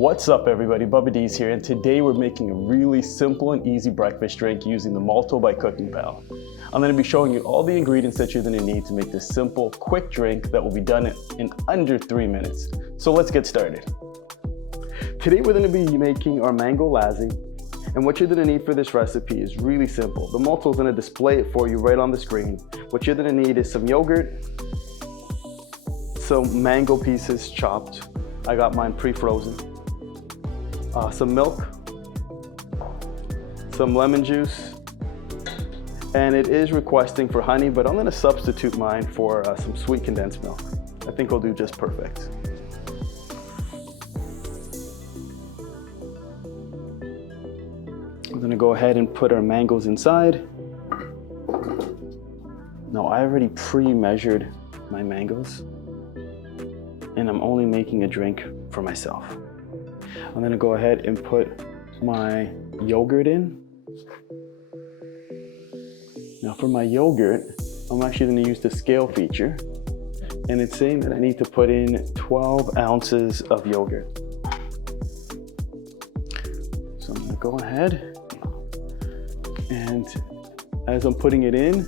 What's up everybody, Babadees here, and today we're making a really simple and easy breakfast drink using the Multo by cookingPal. I'm going to be showing you all the ingredients that you're going to need to make this simple, quick drink that will be done in under 3 minutes. So let's get started. Today we're going to be making our Mango Lassi, and what you're going to need for this recipe is really simple. The Multo is going to display it for you right on the screen. What you're going to need is some yogurt, some mango pieces chopped. I got mine pre-frozen. Some milk, some lemon juice, and it is requesting for honey, but I'm gonna substitute mine for some sweet condensed milk. I think it'll do just perfect. I'm gonna go ahead and put our mangoes inside. Now I already pre-measured my mangoes, and I'm only making a drink for myself. I'm gonna go ahead and put my yogurt in. Now for my yogurt, I'm actually gonna use the scale feature, and it's saying that I need to put in 12 ounces of yogurt. So I'm gonna go ahead, and as I'm putting it in,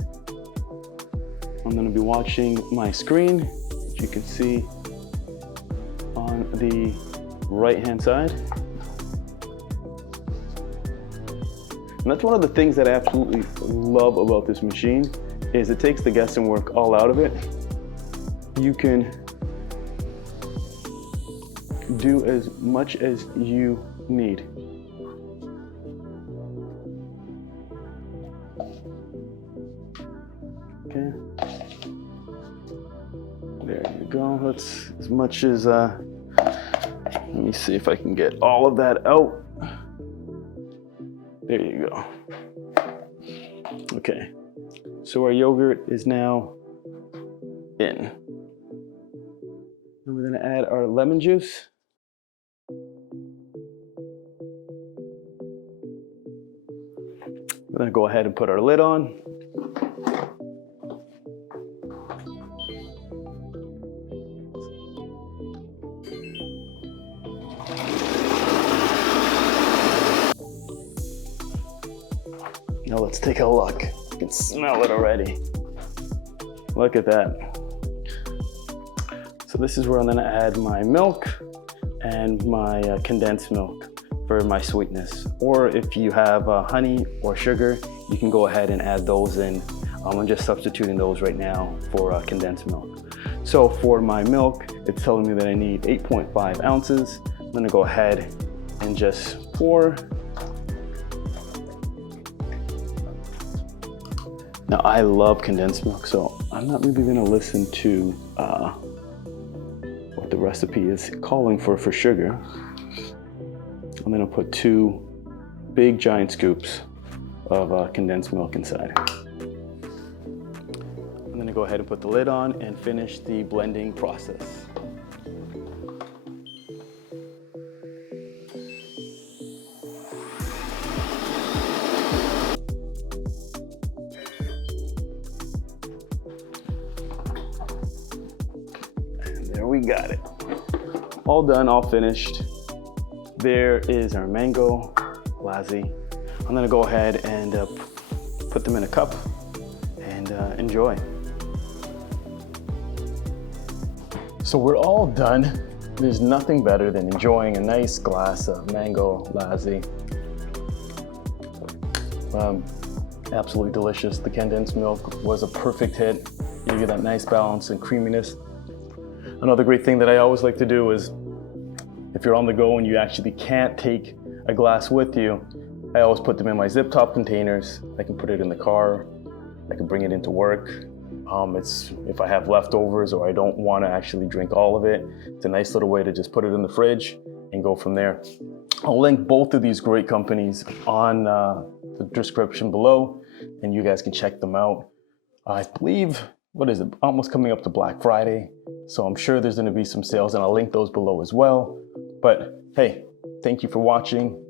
I'm gonna be watching my screen, which you can see on the right-hand side. And that's one of the things that I absolutely love about this machine, is it takes the guessing work all out of it. You can do as much as you need. Okay. There you go. That's as much as let me see if I can get all of that out. There you go. Okay, so our yogurt is now in. And we're gonna add our lemon juice. We're gonna go ahead and put our lid on. Now let's take a look. You can smell it already. Look at that. So this is where I'm gonna add my milk and my condensed milk for my sweetness. Or if you have honey or sugar, you can go ahead and add those in. I'm just substituting those right now for condensed milk. So for my milk, it's telling me that I need 8.5 ounces. I'm gonna go ahead and just pour. Now I love condensed milk, so I'm not really gonna listen to what the recipe is calling for sugar. I'm gonna put 2 big giant scoops of condensed milk inside. I'm gonna go ahead and put the lid on and finish the blending process. There we got it. All done, all finished. There is our Mango Lassi. I'm gonna go ahead and put them in a cup and enjoy. So we're all done. There's nothing better than enjoying a nice glass of Mango Lassi. Absolutely delicious. The condensed milk was a perfect hit. You get that nice balance and creaminess. Another great thing that I always like to do is, if you're on the go and you actually can't take a glass with you, I always put them in my zip-top containers. I can put it in the car, I can bring it into work. If I have leftovers or I don't want to actually drink all of it, it's a nice little way to just put it in the fridge and go from there. I'll link both of these great companies on the description below, and you guys can check them out. I believe, what is it, almost coming up to Black Friday, so I'm sure there's going to be some sales, and I'll link those below as well. But hey, thank you for watching.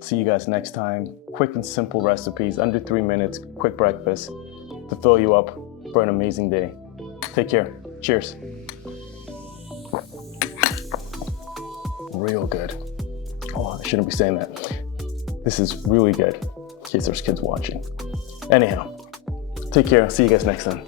See you guys next time. Quick and simple recipes, under 3 minutes, quick breakfast to fill you up for an amazing day. Take care. Cheers. Real good. Oh, I shouldn't be saying that. This is really good in case there's kids watching. Anyhow, take care. See you guys next time.